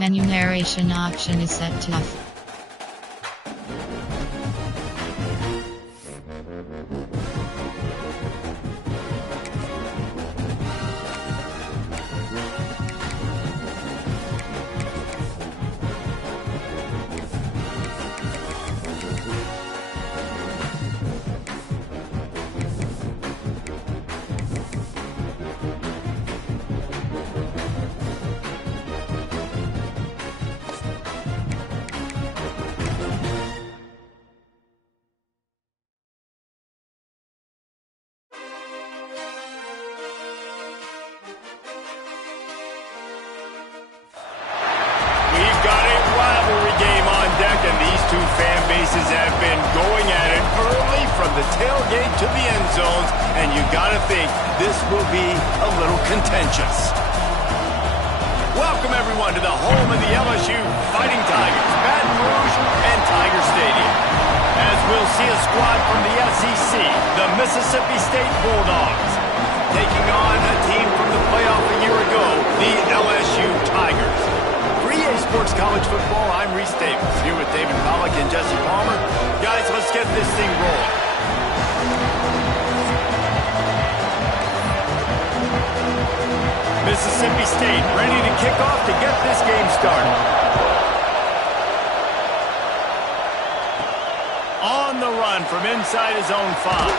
Menu narration option is set to off. Have been going at it early from the tailgate to the end zones, and you gotta think this will be a little contentious. Welcome everyone to the home of the LSU Fighting Tigers, Baton Rouge and Tiger Stadium. As we'll see a squad from the SEC, the Mississippi State Bulldogs, taking on a team from the playoff a year ago, the LSU Tigers. EA Sports College Football, I'm Reese Davis, here with David Pollack and Jesse Palmer. Guys, let's get this thing rolling. Mississippi State ready to kick off to get this game started. On the run from inside his own 5.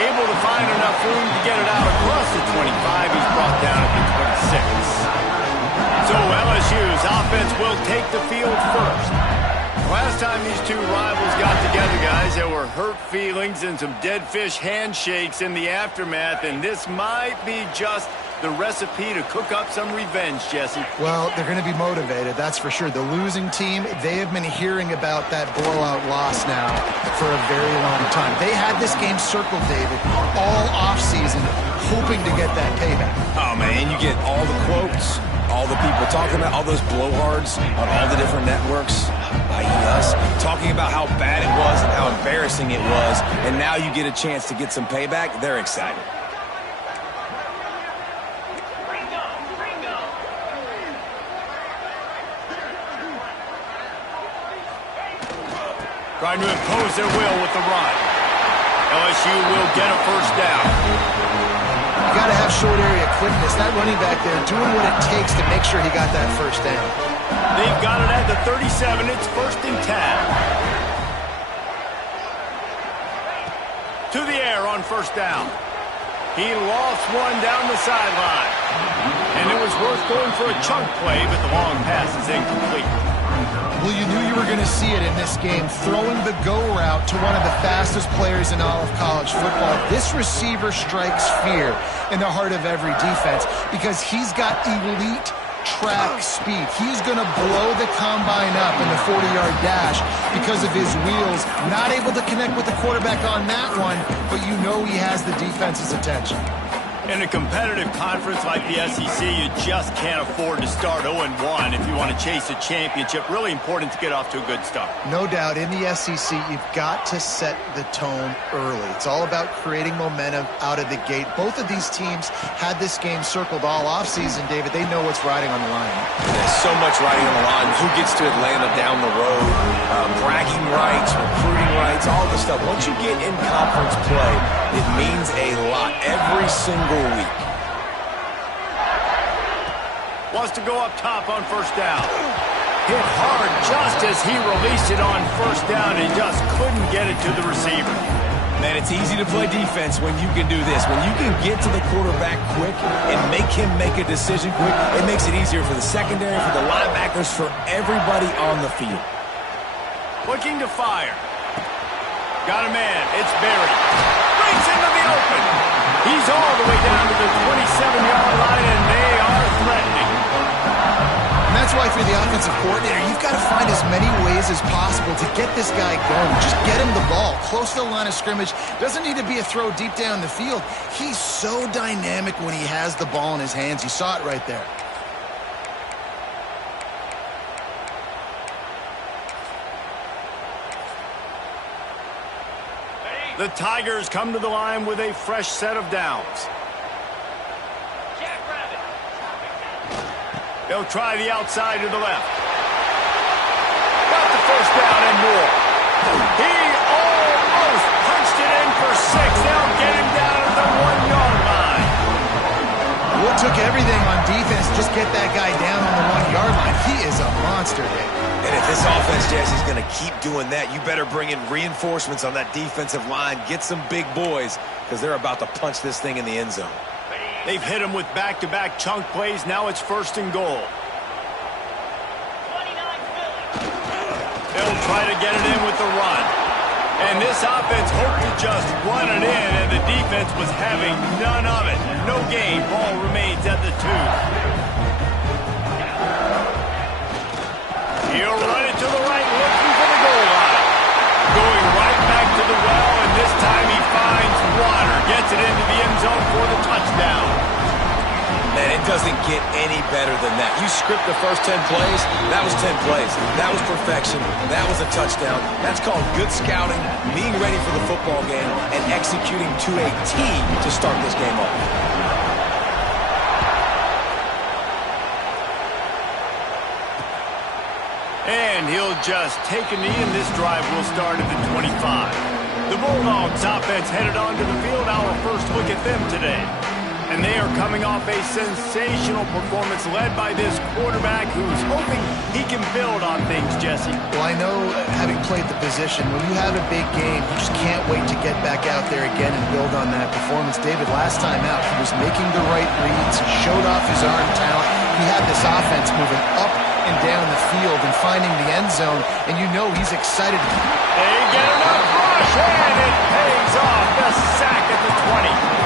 Able to find enough room to get it out across the 25. He's brought down at the 26. So LSU's offense will take the field first. Last time these two rivals got together, guys, there were hurt feelings and some dead fish handshakes in the aftermath, and this might be just the recipe to cook up some revenge, Jesse. Well, they're going to be motivated, that's for sure. The losing team, they have been hearing about that blowout loss now for a very long time. They had this game circled, David, all offseason, hoping to get that payback. Oh, man, you get all the quotes, all the people talking about all those blowhards on all the different networks, i.e. us, talking about how bad it was and how embarrassing it was, and now you get a chance to get some payback. They're excited. Trying to impose their will with the run. LSU will get a first down. You got to have short area quickness. That running back there doing what it takes to make sure he got that first down. They've got it at the 37. It's 1st and 10. To the air on first down. He lost one down the sideline. And it was worth going for a chunk play, but the long pass is incomplete. Well, you knew you were going to see it in this game, throwing the go route to one of the fastest players in all of college football. This receiver strikes fear in the heart of every defense because he's got elite track speed. He's going to blow the combine up in the 40-yard dash because of his wheels. Not able to connect with the quarterback on that one, but you know he has the defense's attention. In a competitive conference like the SEC, you just can't afford to start 0-1 if you want to chase a championship. Really important to get off to a good start. No doubt. In the SEC, you've got to set the tone early. It's all about creating momentum out of the gate. Both of these teams had this game circled all offseason, David. They know what's riding on the line. There's so much riding on the line. Who gets to Atlanta down the road? Bragging rights, recruiting rights, all this stuff. Once you get in conference play, it means a lot every single week. Wants to go up top on first down. Hit hard just as he released it on first down and just couldn't get it to the receiver. Man, it's easy to play defense when you can do this. When you can get to the quarterback quick and make him make a decision quick, it makes it easier for the secondary, for the linebackers, for everybody on the field. Looking to fire. Got a man. It's Berry. Breaks into the open. He's all the way down to the 27-yard line, and they are threatening. And that's why for the offensive coordinator, you've got to find as many ways as possible to get this guy going. Just get him the ball close to the line of scrimmage. Doesn't need to be a throw deep down the field. He's so dynamic when he has the ball in his hands. You saw it right there. The Tigers come to the line with a fresh set of downs. They'll try the outside to the left. Got the first down and more. He almost punched it in for 6. They'll get him down at the 1-yard line. Well, it took everything on defense to just get that guy down on the 1-yard line. He is a monster, Nick. And if this offense, Jesse, is going to keep doing that, you better bring in reinforcements on that defensive line. Get some big boys, because they're about to punch this thing in the end zone. They've hit him with back-to-back chunk plays. Now it's 1st and goal. They'll try to get it in with the run. And this offense hoped to just run it in, and the defense was having none of it. No gain. Ball remains at the 2. He'll run it to the right, looking for the goal line. Going right back to the well, and this time he finds water. Gets it into the end zone for the touchdown. Man, it doesn't get any better than that. You script the first 10 plays, that was 10 plays. That was perfection. That was a touchdown. That's called good scouting, being ready for the football game, and executing to a T to start this game off. And he'll just take a knee, and this drive will start at the 25. The Bulldogs offense headed onto the field. Our first look at them today. And they are coming off a sensational performance led by this quarterback who's hoping he can build on things, Jesse. Well, I know, having played the position, when you have a big game, you just can't wait to get back out there again and build on that performance. David, last time out, he was making the right reads. He showed off his arm talent. He had this offense moving up and down the field and finding the end zone, and you know he's excited. They get enough rush, and it pays off. The sack at the 20.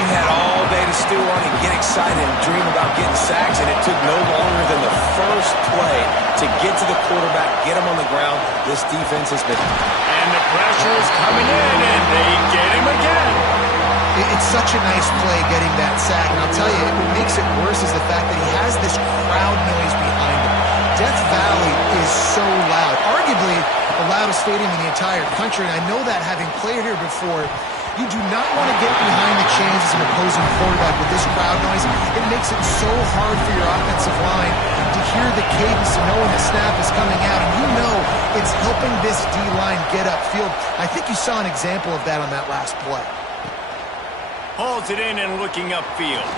You had all day to stew on and get excited and dream about getting sacks, and it took no longer than the first play to get to the quarterback, get him on the ground. This defense has been... And the pressure is coming in, and they get him again. It's such a nice play getting that sack, and I'll tell you, what makes it worse is the fact that he has this crowd noise behind him. Death Valley is so loud, arguably the loudest stadium in the entire country, and I know that having played here before. You do not want to get behind the chains as an opposing quarterback with this crowd noise. It makes it so hard for your offensive line to hear the cadence and know when the snap is coming out. And you know it's helping this D-line get upfield. I think you saw an example of that on that last play. Hauls it in and looking upfield.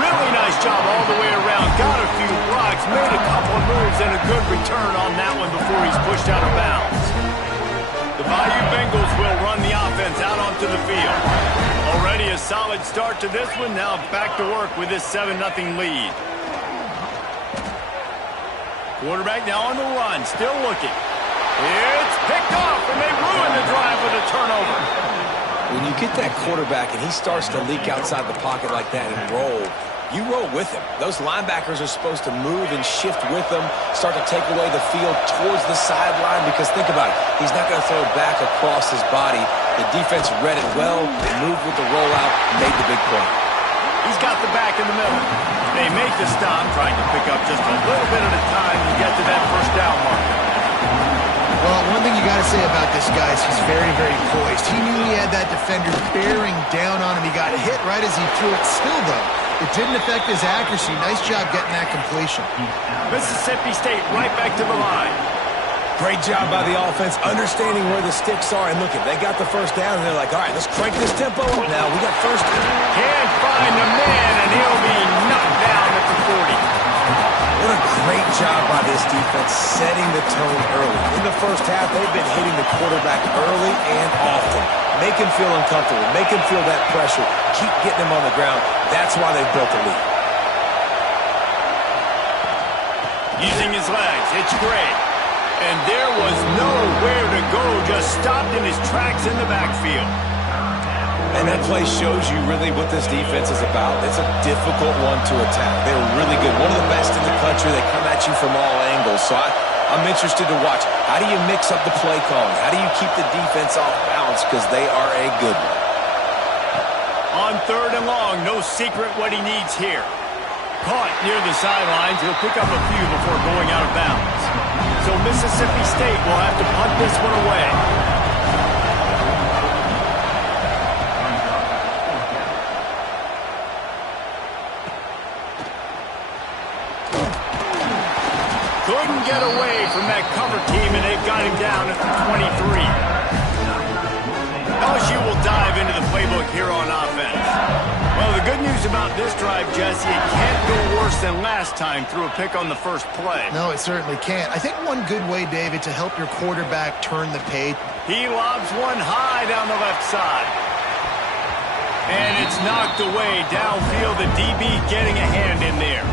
Really nice job all the way around. Got a few blocks, made a couple of moves, and a good return on that one before he's pushed out of bounds. The Bayou Bengals will run the offense out onto the field. Already a solid start to this one. Now back to work with this 7-0 lead. Quarterback now on the run, still looking. It's picked off, and they ruin the drive with a turnover. When you get that quarterback and he starts to leak outside the pocket like that and roll, you roll with him. Those linebackers are supposed to move and shift with him, start to take away the field towards the sideline, because think about it, he's not going to throw back across his body. The defense read it well, moved with the rollout, made the big play. He's got the back in the middle. They make the stop, trying to pick up just a little bit at a time to get to that first down marker. Well, one thing you got to say about this guy is he's very, very poised. He knew he had that defender bearing down on him. He got hit right as he threw it. Still, though, it didn't affect his accuracy. Nice job getting that completion. Mississippi State right back to the line. Great job by the offense, understanding where the sticks are. And look, they got the first down, and they're like, all right, let's crank this tempo up now. We got first down. Can't find the man, and he'll be knocked down at the 40. What a great job by this defense setting the tone early. In the first half, they've been hitting the quarterback early and often. Make him feel uncomfortable. Make him feel that pressure. Keep getting him on the ground. That's why they built the lead. Using his legs, it's great. And there was nowhere to go, just stopped in his tracks in the backfield. And that play shows you really what this defense is about. It's a difficult one to attack. They're really good. One of the best in the country. They come at you from all angles. So I'm interested to watch. How do you mix up the play calling? How do you keep the defense off balance? Because they are a good one. On 3rd and long, no secret what he needs here. Caught near the sidelines. He'll pick up a few before going out of bounds. So Mississippi State will have to punt this one away. couldn't get away from that cover team, and they've got him down at the 23. LSU will dive into the playbook here on offense. Well, the good news about this drive, Jesse, it can't go worse than last time through a pick on the first play. No, it certainly can't. I think one good way, David, to help your quarterback turn the page. He lobs one high down the left side. And it's knocked away downfield. The DB getting a hand in there.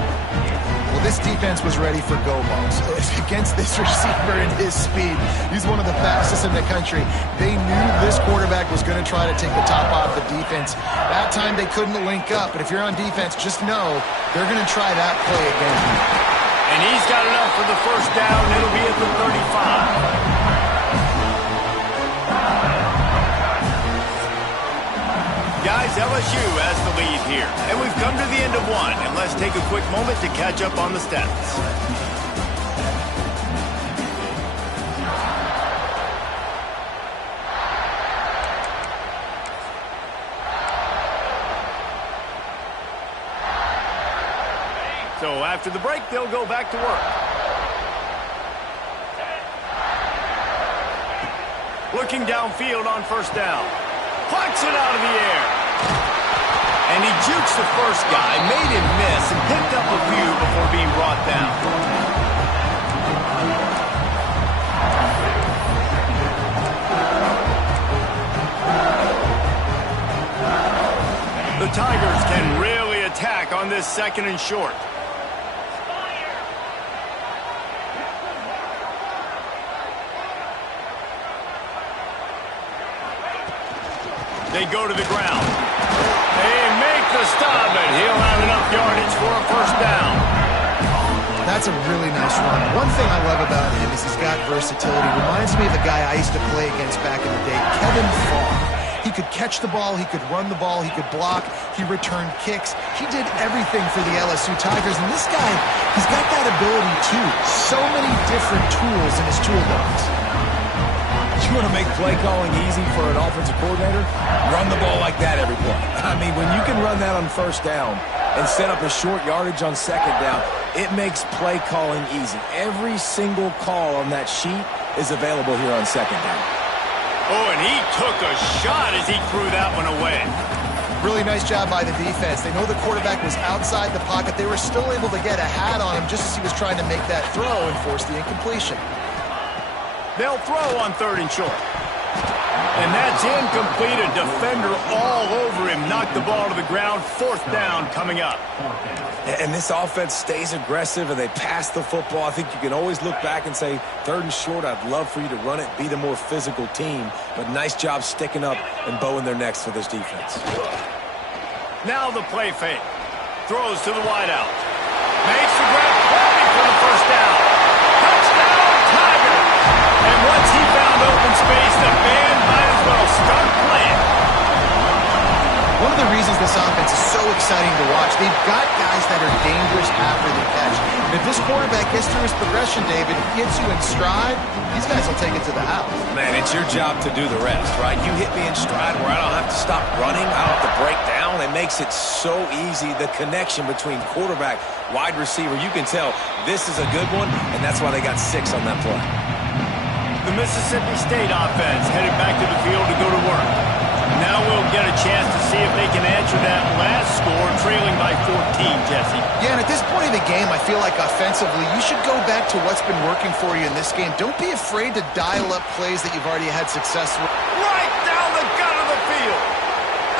Well, this defense was ready for go balls. Against this receiver and his speed, he's one of the fastest in the country. They knew this quarterback was going to try to take the top off the defense. That time they couldn't link up, but if you're on defense, just know they're going to try that play again. And he's got enough for the first down. It'll be at the 35. Guys, LSU has the lead here. And we've come to the end of one. And let's take a quick moment to catch up on the stats. So after the break, they'll go back to work. Looking downfield on first down. Plucks it out of the air. And he jukes the first guy, made him miss, and picked up a few before being brought down. The Tigers can really attack on this second and short. They go to the ground. They make the stop, and he'll have enough yardage for a first down. That's a really nice run. One thing I love about him is he's got versatility. Reminds me of the guy I used to play against back in the day, Kevin Falk. He could catch the ball, he could run the ball, he could block, he returned kicks. He did everything for the LSU Tigers, and this guy, he's got that ability too. So many different tools in his toolbox. You want to make play calling easy for an offensive coordinator? Run the ball like that every play. I mean, when you can run that on first down and set up a short yardage on second down, it makes play calling easy. Every single call on that sheet is available here on second down. Oh, and he took a shot as he threw that one away. Really nice job by the defense. They know the quarterback was outside the pocket. They were still able to get a hat on him just as he was trying to make that throw and force the incompletion. They'll throw on third and short. And that's incomplete. A defender all over him. Knocked the ball to the ground. Fourth down coming up. And this offense stays aggressive and they pass the football. I think you can always look back and say, third and short, I'd love for you to run it, be the more physical team. But nice job sticking up and bowing their necks for this defense. Now the play fake. Throws to the wideout. Makes the grab plenty for the first down. Touchdown, Tiger! And once he found open space, the band might as well start playing. One of the reasons this offense is so exciting to watch, they've got guys that are dangerous after the catch. And if this quarterback gets through his progression, David, he hits you in stride, these guys will take it to the house. Man, it's your job to do the rest, right? You hit me in stride where I don't have to stop running, I don't have to break down. It makes it so easy, the connection between quarterback, wide receiver. You can tell this is a good one, and that's why they got 6 on that play. The Mississippi State offense headed back to the field to go to work. Now we'll get a chance to see if they can answer that last score, trailing by 14, Jesse. Yeah, and at this point of the game, I feel like offensively, you should go back to what's been working for you in this game. Don't be afraid to dial up plays that you've already had success with. Right down the gut of the field.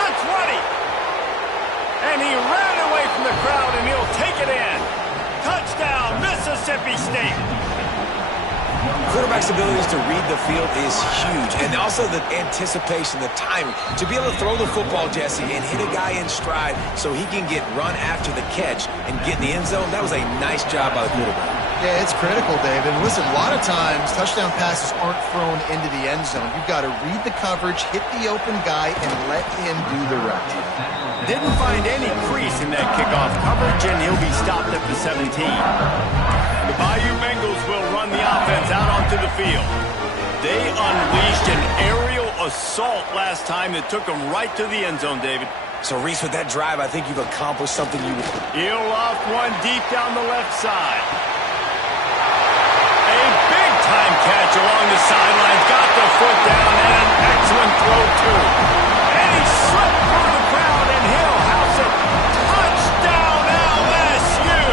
The 20. And he ran away from the crowd, and he'll take it in. Touchdown, Mississippi State. Quarterback's abilities to read the field is huge, and also the anticipation, the timing. To be able to throw the football, Jesse, and hit a guy in stride so he can get run after the catch and get in the end zone, that was a nice job by the quarterback. Yeah, it's critical, David. Listen, a lot of times, touchdown passes aren't thrown into the end zone. You've got to read the coverage, hit the open guy, and let him do the rest. Didn't find any crease in that kickoff coverage, and he'll be stopped at the 17. The Bayou Bengals will run the offense out onto the field. They unleashed an aerial assault last time that took them right to the end zone, David. So, Reese, with that drive, I think you've accomplished something you... He'll off one deep down the left side. A big-time catch along the sidelines. Got the foot down and an excellent throw, too. And he slipped through the crowd, and he'll house it. Touchdown, LSU!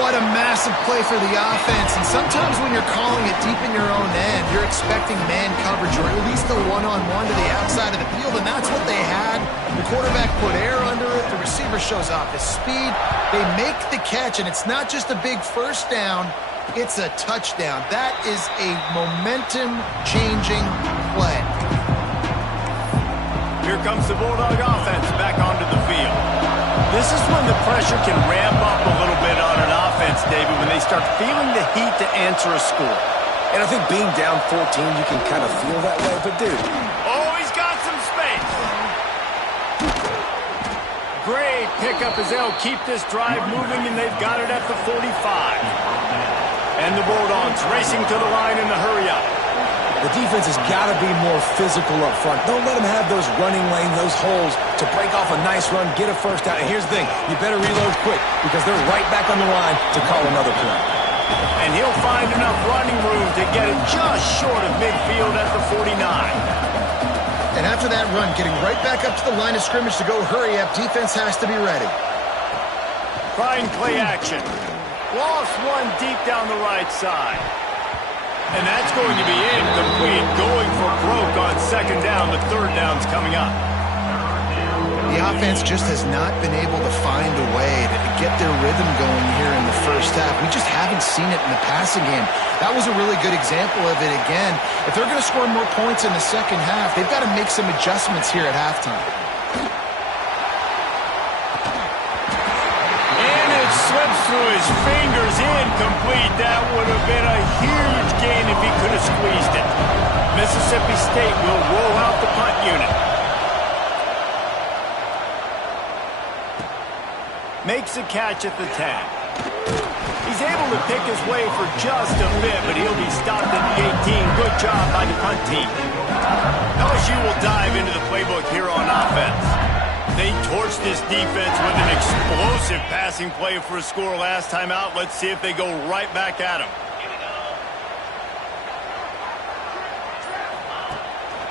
What a massive play for the offense. And sometimes when you're calling it deep in your own end, you're expecting man coverage or at least a one-on-one to the outside of the field, and that's what they had. The quarterback put air under it. The receiver shows off his speed. They make the catch, and it's not just a big first down. It's a touchdown. That is a momentum-changing play. Here comes the Bulldog offense back onto the field. This is when the pressure can ramp up a little bit on an offense, David, when they start feeling the heat to answer a score. And I think being down 14, you can kind of feel that way. But, dude. Oh, he's got some space. Great pickup as they'll keep this drive moving, and they've got it at the 45. And the Bulldogs racing to the line in the hurry-up. The defense has got to be more physical up front. Don't let them have those running lanes, those holes to break off a nice run, get a first down. And here's the thing, you better reload quick because they're right back on the line to call another play. And he'll find enough running room to get it just short of midfield at the 49. And after that run, getting right back up to the line of scrimmage to go hurry up, defense has to be ready. Trying play action. Lost one deep down the right side. And that's going to be incomplete. Going for broke on second down. The third down's coming up. The offense just has not been able to find a way to get their rhythm going here in the first half. We just haven't seen it in the passing game. That was a really good example of it again. If they're going to score more points in the second half, they've got to make some adjustments here at halftime. And it slips through his fingers, incomplete. That would have been a huge gain if he could have squeezed it. Mississippi State will roll out the punt unit. Makes a catch at the 10. He's able to pick his way for just a bit, but he'll be stopped at the 18. Good job by the punt team. LSU will dive into the playbook here on offense. They torched this defense with an explosive passing play for a score last time out. Let's see if they go right back at him.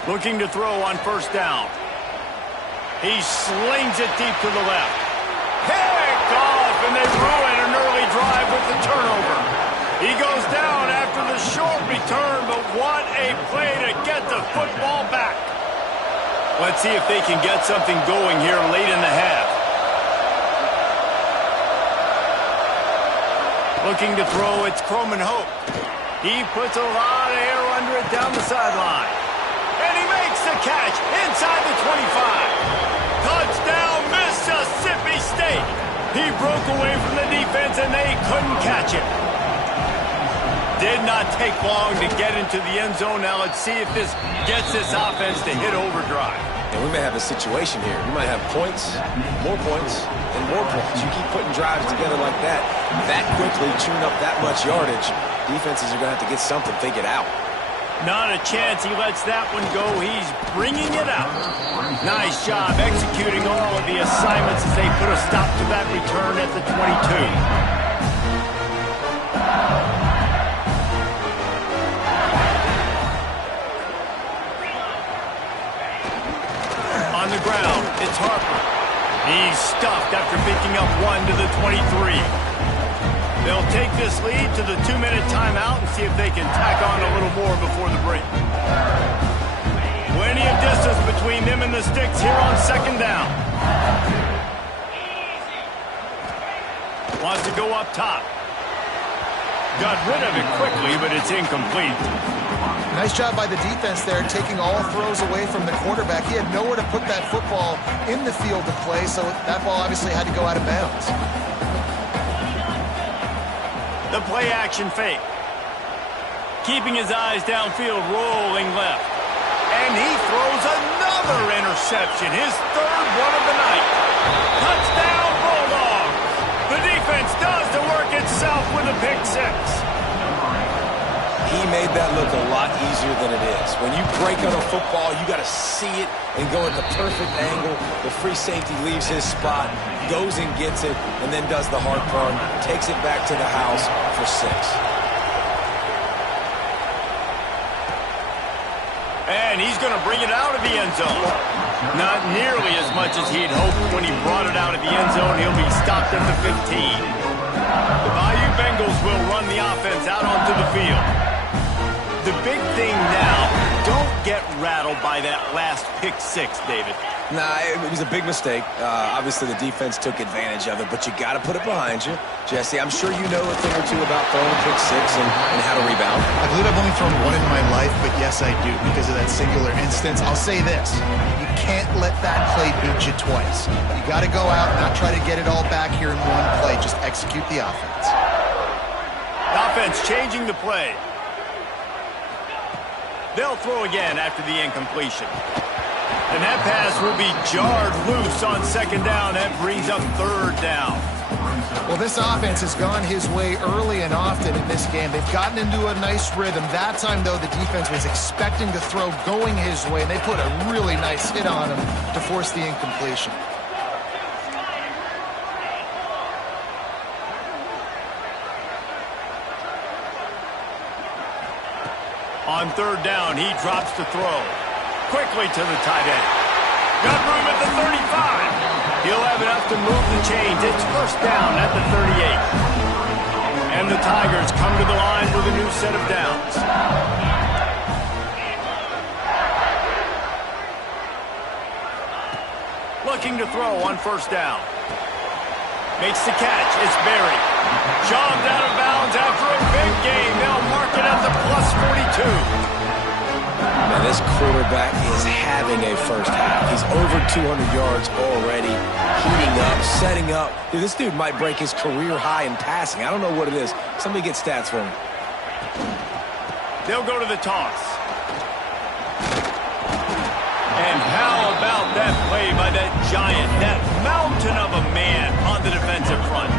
Looking to throw on first down. He slings it deep to the left. Picked off, and they ruin an early drive with the turnover. He goes down after the short return, but what a play to get the football back. Let's see if they can get something going here late in the half. Looking to throw, it's Croman Hope. He puts a lot of air under it down the sideline. And he makes the catch inside the 25. Touchdown, Mississippi State. He broke away from the defense, and they couldn't catch it. Did not take long to get into the end zone. Now let's see if this gets this offense to hit overdrive. And we may have a situation here. We might have points, and more points. You keep putting drives together like that quickly, chewing up that much yardage, defenses are going to have to get something figured out. Not a chance he lets that one go. He's bringing it out. Nice job executing all of the assignments as they put a stop to that return at the 22. On the ground, it's Harper. He's stuffed after picking up one to the 23. They'll take this lead to the 2-minute timeout and see if they can tack on a little more before the break. Plenty of distance between them and the sticks here on second down. Wants to go up top. Got rid of it quickly, but it's incomplete. Nice job by the defense there, taking all throws away from the quarterback. He had nowhere to put that football in the field to play, so that ball obviously had to go out of bounds. The play action fake. Keeping his eyes downfield, rolling left. And he throws another interception, his third one of the night. Touchdown, Bulldogs. The defense does the work itself with a pick six. He made that look a lot easier than it is. When you break on a football, you got to see it and go at the perfect angle. The free safety leaves his spot, goes and gets it, and then does the hard part, takes it back to the house for 6. And he's going to bring it out of the end zone. Not nearly as much as he'd hoped when he brought it out of the end zone. He'll be stopped at the 15. The Bayou Bengals will run the offense out onto the field. The big thing now, don't get rattled by that last pick 6, David. Nah, it was a big mistake. Obviously, the defense took advantage of it, but you got to put it behind you. Jesse, I'm sure you know a thing or two about throwing a pick 6 and how to rebound. I believe I've only thrown one in my life, but yes, I do, because of that singular instance. I'll say this. You can't let that play beat you twice. You got to go out and not try to get it all back here in one play. Just execute the offense. Offense changing the play. They'll throw again after the incompletion. And that pass will be jarred loose on 2nd down. That brings up 3rd down. Well, this offense has gone his way early and often in this game. They've gotten into a nice rhythm. That time, though, the defense was expecting to throw going his way, and they put a really nice hit on him to force the incompletion. On 3rd down, he drops to throw. Quickly to the tight end. Got room at the 35. He'll have enough to move the chains. It's 1st down at the 38. And the Tigers come to the line with a new set of downs. Looking to throw on 1st down. Makes the catch. It's Berry. Shoved out of bounds after a big gain. They'll mark it at the +42. Now, this quarterback is having a first half. He's over 200 yards already, heating up, setting up. Dude, this dude might break his career high in passing. I don't know what it is. Somebody get stats for him. They'll go to the toss. And how about that play by that giant, that mountain of a man on the defensive front?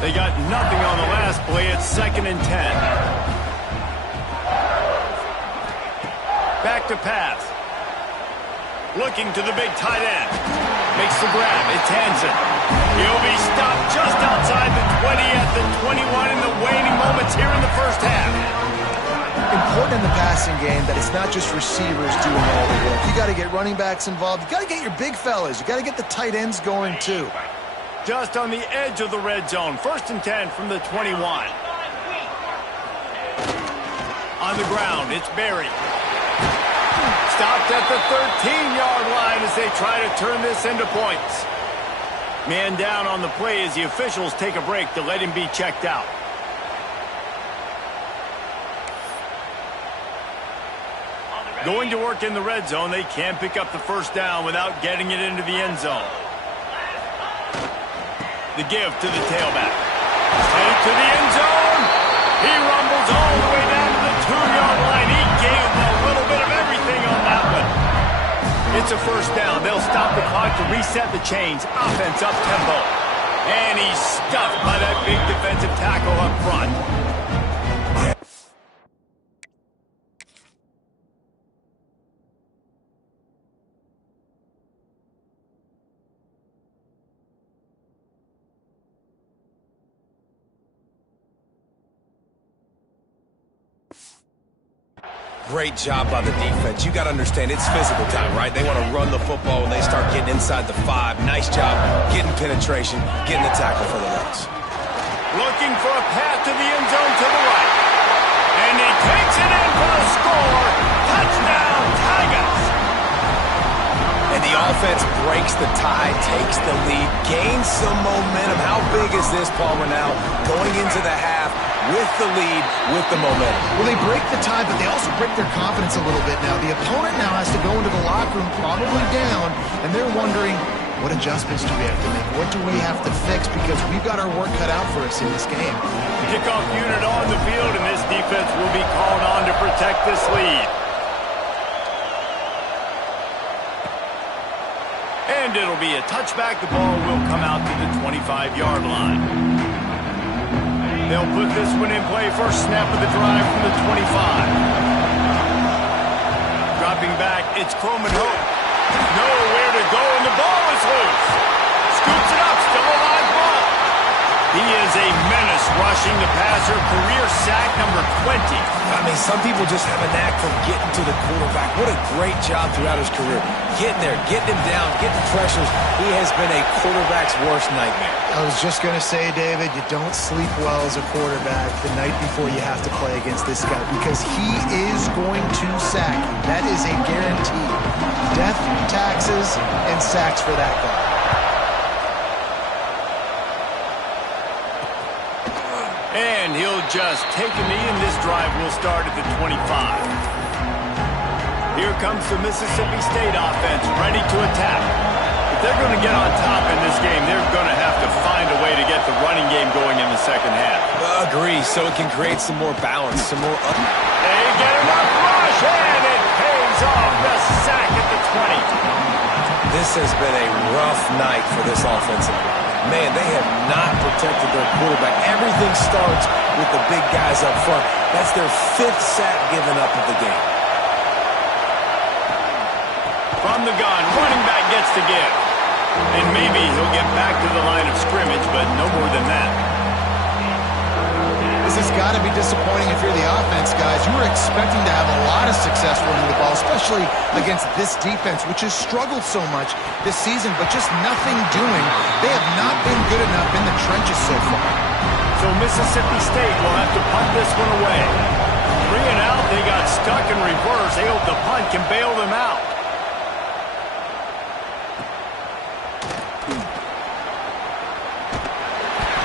They got nothing on the last play. It's 2nd and 10. Back to pass. Looking to the big tight end. Makes the grab. It's Hansen. He'll be stopped just outside the 20 at the 21 in the waning moments here in the 1st half. Important in the passing game that it's not just receivers doing all the work. You got to get running backs involved. You got to get your big fellas. You got to get the tight ends going too. Just on the edge of the red zone. 1st and 10 from the 21. On the ground, it's Berry. Stopped at the 13-yard line as they try to turn this into points. Man down on the play as the officials take a break to let him be checked out. Going to work in the red zone, they can't pick up the 1st down without getting it into the end zone. The give to the tailback. Headed to the end zone. He rumbles all the way down to the 2-yard line. He gave a little bit of everything on that one. It's a 1st down. They'll stop the clock to reset the chains. Offense up tempo. And he's stuffed by that big defensive tackle up front. Great job by the defense. You got to understand, it's physical time, right? They want to run the football when they start getting inside the 5. Nice job getting penetration, getting the tackle for the loss. Looking for a path to the end zone to the right. And he takes it in for a score. Touchdown, Tigers. And the offense breaks the tie, takes the lead, gains some momentum. How big is this, Palmer, now? Going into the half with the lead, with the momentum. Well, they break the tie, but they also break their confidence a little bit now. The opponent now has to go into the locker room probably down, and they're wondering, what adjustments do we have to make? What do we have to fix? Because we've got our work cut out for us in this game. Kickoff unit on the field, and this defense will be called on to protect this lead. And it'll be a touchback. The ball will come out to the 25-yard line. They'll put this one in play. First snap of the drive from the 25. quarterback, it's Croman Hope. Nowhere to go, and the ball is loose. Scoops it up, still a live ball. He is a menace rushing the passer, career sack number 20. I mean, some people just have a knack for getting to the quarterback. What a great job throughout his career. Getting there, getting him down, getting pressures. He has been a quarterback's worst nightmare. I was just going to say, David, you don't sleep well as a quarterback the night before you have to play against this guy because he is going to sack you. That is a guarantee. Death, taxes, and sacks for that guy. And he'll just take a knee, and this drive will start at the 25. Here comes the Mississippi State offense, ready to attack. If they're going to get on top in this game, they're going to have to find a way to get the running game going in the second half. Agree, so it can create some more balance, some more up. They get him up rush, and it pays off the sack at the 20. This has been a rough night for this offensive line. Man, they have not protected their quarterback. Everything starts with the big guys up front. That's their 5th sack given up of the game. From the gun, running back gets to give. And maybe he'll get back to the line of scrimmage, but no more than that. This has got to be disappointing if you're the offense, guys. You were expecting to have a lot of success running the ball, especially against this defense, which has struggled so much this season, but just nothing doing. They have not been good enough in the trenches so far. So Mississippi State will have to punt this one away. 3 and out, they got stuck in reverse. They hope the punt can bail them out.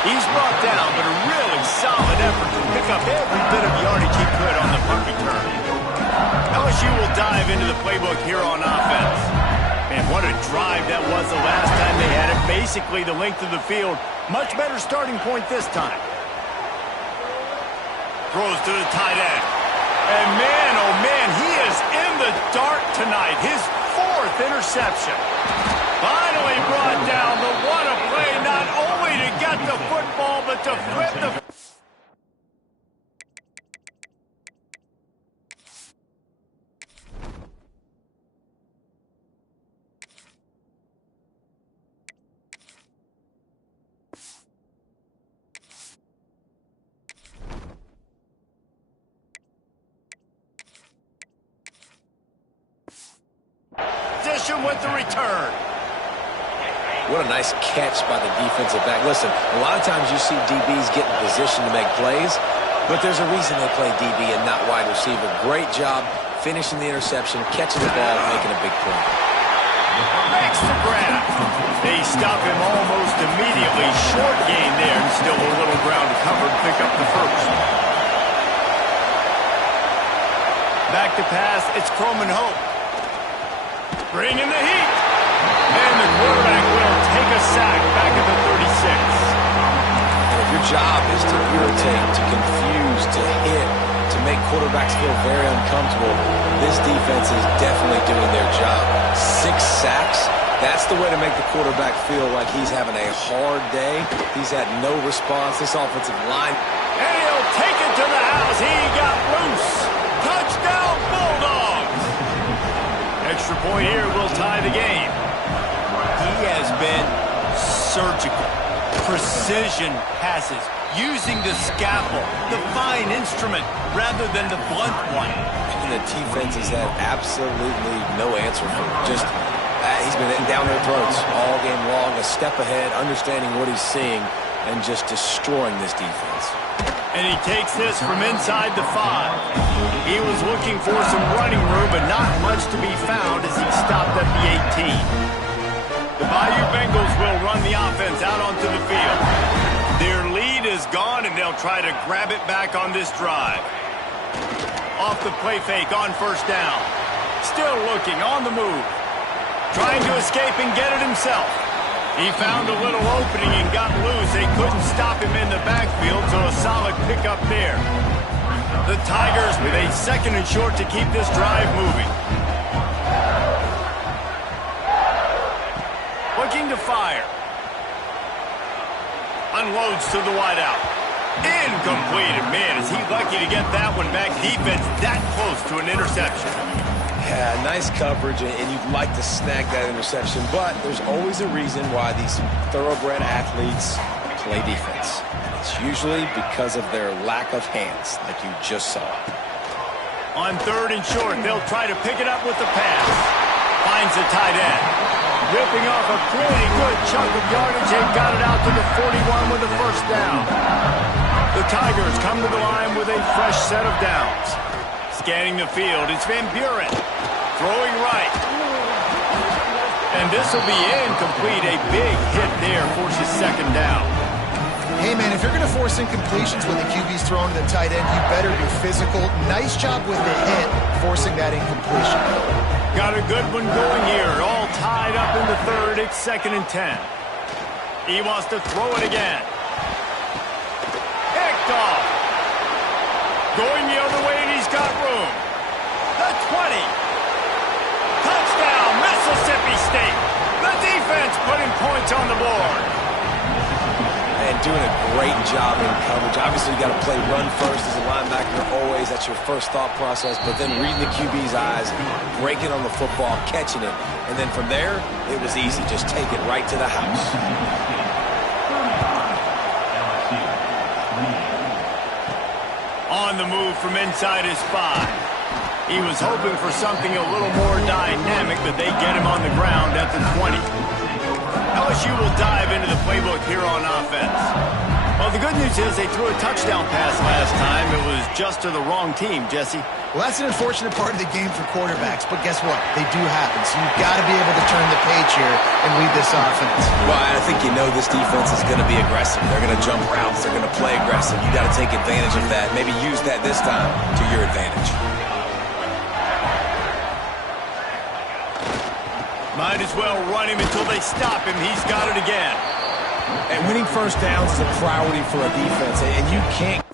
He's brought down, but a really solid effort to pick up every bit of yardage he could on the punt return. LSU will dive into the playbook here on offense. Man, what a drive that was the last time they had it. Basically the length of the field. Much better starting point this time. Throws to the tight end. And man, oh man, he is in the dark tonight. His 4th interception. Finally brought down, but what a play, not only to get the football, but to flip the... Position with the return. What a nice catch by the defensive back. Listen, a lot of times you see DBs get in position to make plays, but there's a reason they play DB and not wide receiver. Great job finishing the interception, catching the ball, and making a big play. Makes the grab. They stop him almost immediately. Short gain there, and still a little ground to cover to pick up the first. Back to pass, it's Croman Hope. Bring in the heat. And the quarterback will take a sack back at the 36. And if your job is to irritate, to confuse, to hit, to make quarterbacks feel very uncomfortable, this defense is definitely doing their job. 6 sacks, that's the way to make the quarterback feel like he's having a hard day. He's had no response. This offensive line. And he'll take it to the house. He got loose. Touchdown, Bulldogs. Extra point here will tie the game. He has been surgical. Precision passes. Using the scalpel, the fine instrument, rather than the blunt one. And the defense has had absolutely no answer for him. Just, he's been down their throats all game long, a step ahead, understanding what he's seeing, and just destroying this defense. And he takes this from inside the 5. He was looking for some running room, but not much to be found as he stopped at the 18. The Bayou Bengals will run the offense out onto the field. Their lead is gone, and they'll try to grab it back on this drive. Off the play fake on first down. Still looking, on the move. Trying to escape and get it himself. He found a little opening and got loose. They couldn't stop him in the backfield, so a solid pickup there. The Tigers with a 2nd and short to keep this drive moving. Looking to fire. Unloads to the wideout. Incomplete. And man, is he lucky to get that one back. Defense that close to an interception. Yeah, nice coverage, and you'd like to snag that interception, but there's always a reason why these thoroughbred athletes play defense. It's usually because of their lack of hands, like you just saw. On 3rd and short, they'll try to pick it up with the pass. Finds the tight end. Ripping off a pretty good chunk of yardage. They got it out to the 41 with the first down. The Tigers come to the line with a fresh set of downs. Scanning the field, it's Van Buren. Throwing right. And this will be incomplete. A big hit there forces 2nd down. Hey, man, if you're going to force incompletions when the QB's thrown to the tight end, you better be physical. Nice job with the hit, forcing that incompletion. Got a good one going here. All tied up in the 3rd. It's 2nd and 10. He wants to throw it again. Picked off. Going the other way, and he's got room. The 20. Touchdown, Mississippi State. The defense putting points on the board. And doing a great job in coverage. Obviously, you got to play run first as a linebacker always. That's your first thought process. But then reading the QB's eyes, breaking on the football, catching it. And then from there, it was easy. Just take it right to the house. On the move from inside his 5. He was hoping for something a little more dynamic, but they get him on the ground at the 20. LSU will dive into the playbook here on offense. Well, the good news is they threw a touchdown pass last time. It was just to the wrong team, Jesse. Well, that's an unfortunate part of the game for quarterbacks, but guess what? They do happen, so you've got to be able to turn the page here and lead this offense. Well, I think you know this defense is going to be aggressive. They're going to jump routes. They're going to play aggressive. You got to take advantage of that. Maybe use that this time to your advantage. Might as well run him until they stop him. He's got it again. And winning first downs is a priority for a defense, and you can't.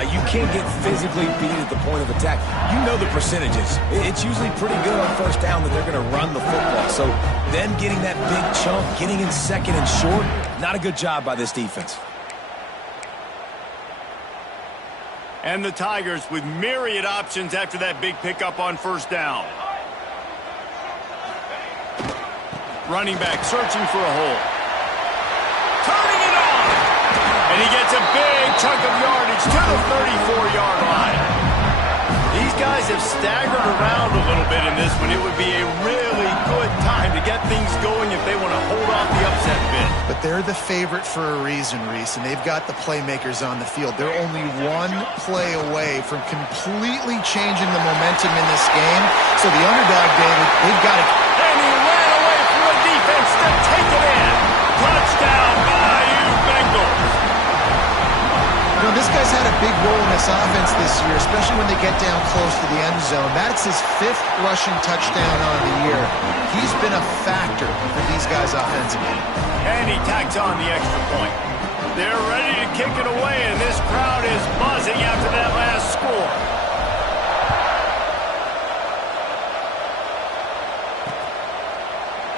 You can't get physically beat at the point of attack. You know the percentages. It's usually pretty good on first down that they're going to run the football. So them getting that big chunk, getting in 2nd and short, not a good job by this defense. And the Tigers with myriad options after that big pickup on first down. Running back searching for a hole. Turning it on! And he gets a big chunk of yardage to the 34-yard line. These guys have staggered around a little bit in this one. It would be a really good time to get things going if they want to hold off the upset bid. But they're the favorite for a reason, Reese, and they've got the playmakers on the field. They're only one play away from completely changing the momentum in this game. So the underdog, David, they've got it. And he ran away from the defense to take it in. Touchdown, Bayou Bengals. You know, this guy's had a big role in this offense this year, especially when they get down close to the end zone. That's his 5th rushing touchdown on the year. He's been a factor for these guys offensively. And he tacks on the extra point. They're ready to kick it away, and this crowd is buzzing after that last score.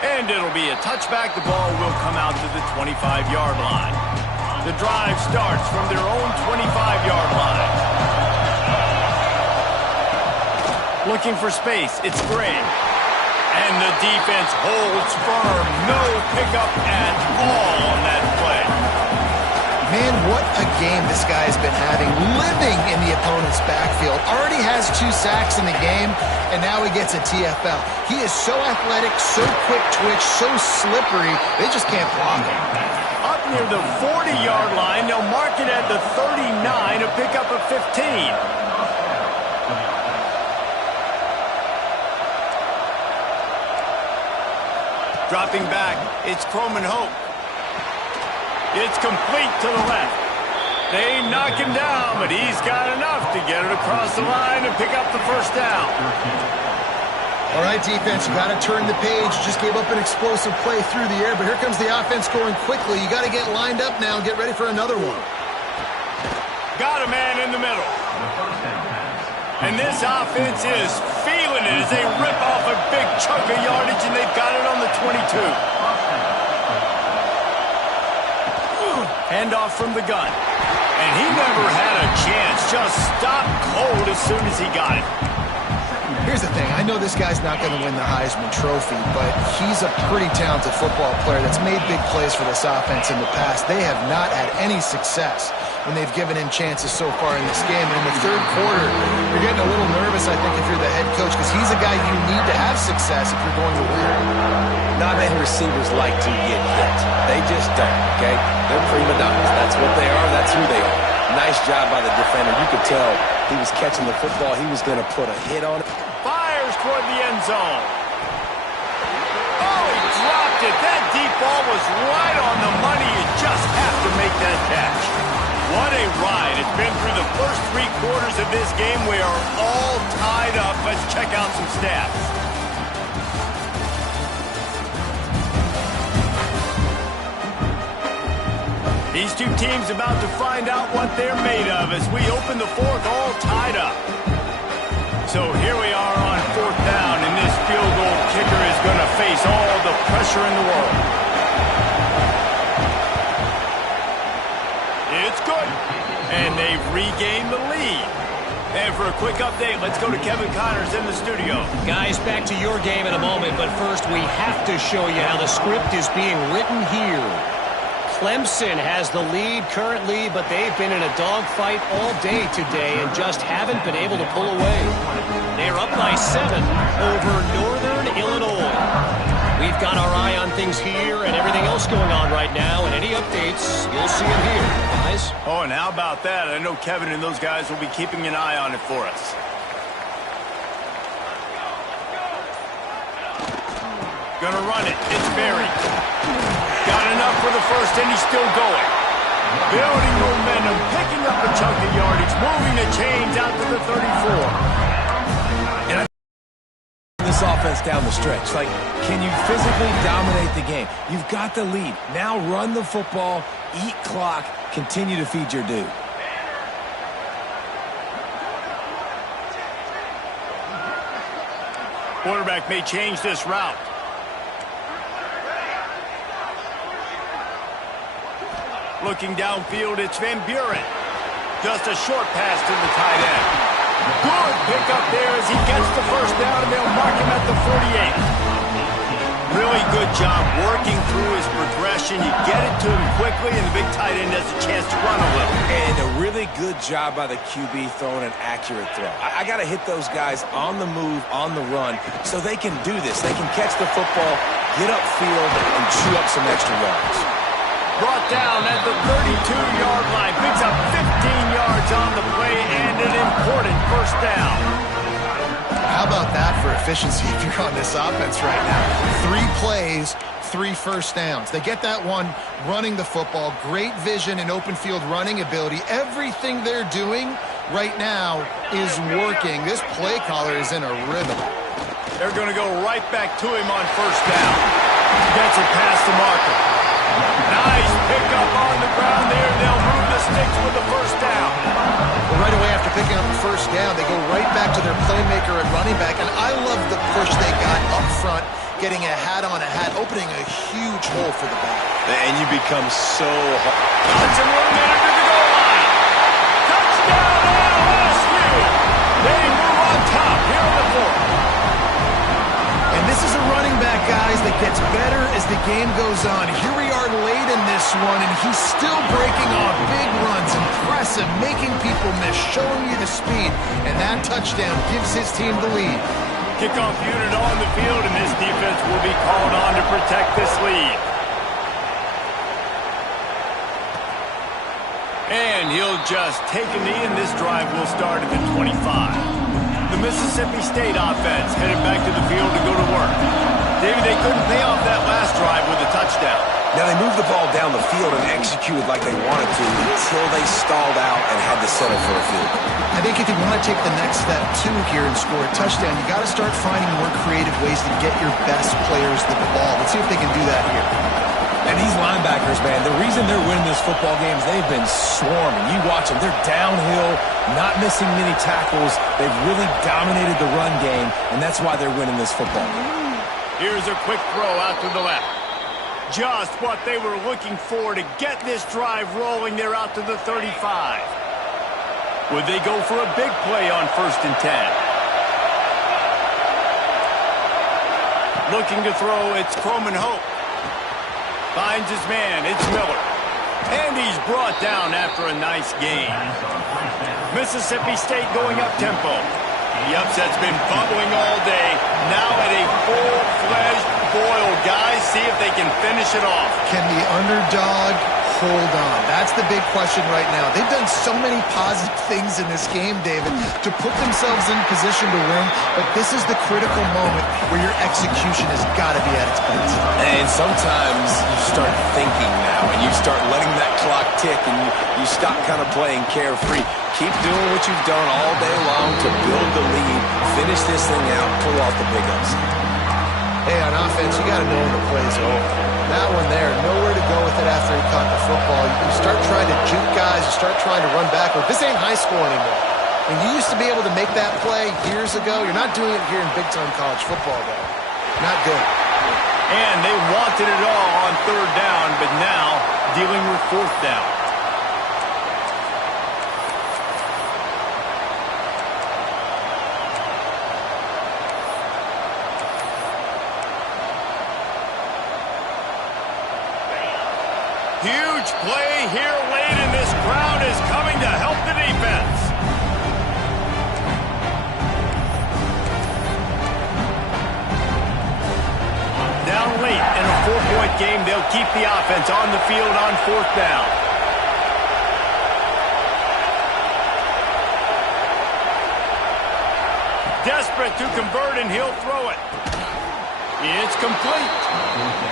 And it'll be a touchback. The ball will come out to the 25-yard line. The drive starts from their own 25-yard line. Looking for space. It's Gray. And the defense holds firm. No pickup at all on that play. Man, what a game this guy has been having, living in the opponent's backfield. Already has 2 sacks in the game, and now he gets a TFL. He is so athletic, so quick twitch, so slippery, they just can't block him. Up near the 40-yard line, they'll mark it at the 39, a pickup of 15. Dropping back, it's Croman Hope. It's complete to the left. They knock him down, but he's got enough to get it across the line and pick up the first down. All right, defense, you got to turn the page. Just gave up an explosive play through the air, but here comes the offense going quickly. You got to get lined up now and get ready for another one. Got a man in the middle. And this offense is feeling it as they rip off a big chunk of yardage, and they've got it on the 22. Handoff from the gun. And he never had a chance. Just stopped cold as soon as he got it. Here's the thing. I know this guy's not going to win the Heisman Trophy, but he's a pretty talented football player that's made big plays for this offense in the past. They have not had any success when they've given him chances so far in this game. And in the third quarter, you're getting a little nervous, I think, if you're the head coach, because he's a guy you need to have success if you're going to win. Not many receivers like to get hit. They just don't, okay? They're prima donnas. That's what they are. That's who they are. Nice job by the defender. You could tell he was catching the football. He was going to put a hit on it. Fires toward the end zone. Oh, he dropped it. That deep ball was right on the money. You just have to make that catch. What a ride. It's been through the first 3 quarters of this game. We are all tied up. Let's check out some stats. These two teams about to find out what they're made of as we open the fourth all tied up. So here we are on 4th down, and this field goal kicker is going to face all the pressure in the world. It's good, and they've regained the lead. And for a quick update, let's go to Kevin Connors in the studio. Guys, back to your game in a moment, but first we have to show you how the script is being written here. Clemson has the lead currently, but they've been in a dogfight all day today and just haven't been able to pull away. They're up by 7 over Northern Illinois. We've got our eye on things here and everything else going on right now, and any updates, you'll see them here, guys. Oh, and how about that? I know Kevin and those guys will be keeping an eye on it for us. Gonna run it. It's Berry. Got enough for the first, and he's still going. Building momentum, picking up a chunk of yardage, moving the chains out to the 34. And this offense down the stretch, like, can you physically dominate the game? You've got the lead. Now run the football, eat clock, continue to feed your dude. Quarterback may change this route. Looking downfield, it's Van Buren. Just a short pass to the tight end. Good pickup there as he gets the first down, and they'll mark him at the 48. Really good job working through his progression. You get it to him quickly, and the big tight end has a chance to run a little. And a really good job by the QB throwing an accurate throw. I got to hit those guys on the move, on the run, so they can do this. They can catch the football, get upfield, and chew up some extra yards. Brought down at the 32-yard line. Picks up 15 yards on the play and an important first down. How about that for efficiency if you're on this offense right now? 3 plays, 3 first downs. They get that one running the football. Great vision and open field running ability. Everything they're doing right now is working. This play caller is in a rhythm. They're going to go right back to him on first down. Gets it past the marker. Nice pickup on the ground there. They'll move the sticks with the first down. Well, right away after picking up the first down, they go right back to their playmaker at running back. And I love the push they got up front, getting a hat on a hat, opening a huge hole for the back. And you become so hard. Johnson 1 minute to the goal line. Touchdown LSU. They move on top here in the fourth. And this is a running back, guys, that gets better as the game goes on. Here we are late in this one, and he's still breaking off big runs. Impressive, making people miss, showing you the speed. And that touchdown gives his team the lead. Kickoff unit on the field, and this defense will be called on to protect this lead. And he'll just take a knee, and this drive will start at the 25. The Mississippi State offense headed back to the field to go to work. David, they couldn't pay off that last drive with a touchdown. Now, they moved the ball down the field and executed like they wanted to until they stalled out and had to settle for a field goal. I think if you want to take the next step, too, here and score a touchdown, you got to start finding more creative ways to get your best players the ball. Let's see if they can do that here. And these linebackers, man, the reason they're winning this football game is they've been swarming. You watch them. They're downhill, not missing many tackles. They've really dominated the run game, and that's why they're winning this football game. Here's a quick throw out to the left. Just what they were looking for to get this drive rolling. They're out to the 35. Would they go for a big play on 1st and 10? Looking to throw, it's Croman Hope. Finds his man, it's Miller. And he's brought down after a nice gain. Mississippi State going up-tempo. The upset's been bubbling all day. Now at a full-fledged boil. Guys, see if they can finish it off. Can the underdog hold on? That's the big question right now. They've done so many positive things in this game, David, to put themselves in position to win, but this is the critical moment where your execution has got to be at its best. And sometimes you start thinking now, and you start letting that clock tick, and you stop kind of playing carefree. Keep doing what you've done all day long to build the lead, finish this thing out, pull off the big upset. Hey, on offense, you got to know when the play's over. That one there, nowhere to go with it after he caught the football. You start trying to juke guys, you start trying to run backward. This ain't high school anymore. And you used to be able to make that play years ago. You're not doing it here in big-time college football, though. Not good. And they wanted it all on 3rd down, but now dealing with 4th down. Huge play here late, and this crowd is coming to help the defense. Down late in a 4-point game, they'll keep the offense on the field on 4th down. Desperate to convert, and he'll throw it. It's complete.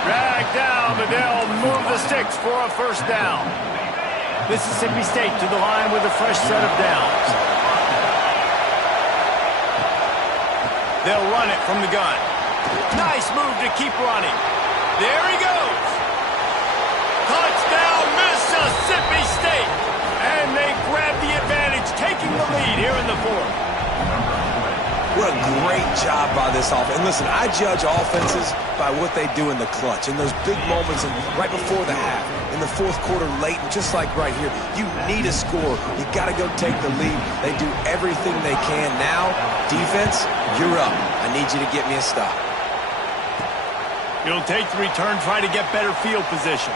Dragged down, but they'll move the sticks for a 1st down. Mississippi State to the line with a fresh set of downs. They'll run it from the gun. Nice move to keep running. There he goes. Touchdown, Mississippi State. And they grab the advantage, taking the lead here in the 4th. What a great job by this offense. And listen, I judge offenses by what they do in the clutch, in those big moments and right before the half, in the 4th quarter late, and just like right here. You need a score. You got to go take the lead. They do everything they can. Now, defense, you're up. I need you to get me a stop. He'll take the return, try to get better field position.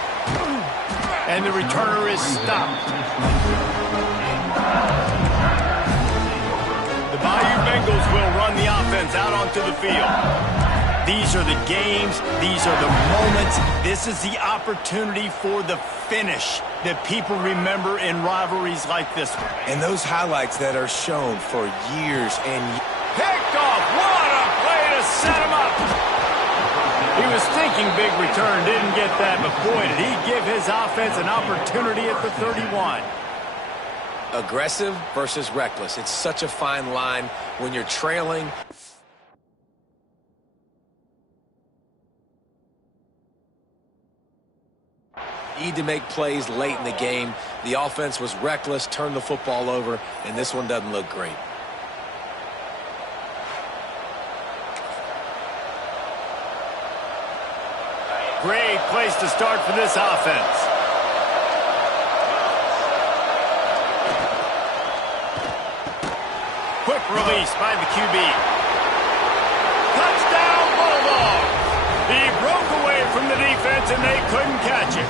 And the returner is stopped. The Bayou Bengals will run the offense out onto the field. These are the games. These are the moments. This is the opportunity for the finish that people remember in rivalries like this one. And those highlights that are shown for years and years. Picked off. What a play to set him up. He was thinking big return, didn't get that, but boy, did he give his offense an opportunity at the 31. Aggressive versus reckless. It's such a fine line when you're trailing. Need to make plays late in the game. The offense was reckless, turned the football over, and this one doesn't look great. Great place to start for this offense. Quick release by the QB. Touchdown, Bulldogs! He broke away from the defense, and they couldn't catch it.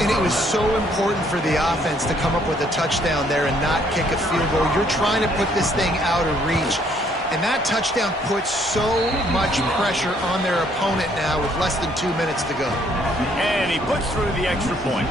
And it was so important for the offense to come up with a touchdown there and not kick a field goal. You're trying to put this thing out of reach. And that touchdown puts so much pressure on their opponent now with less than 2 minutes to go. And he puts through the extra point.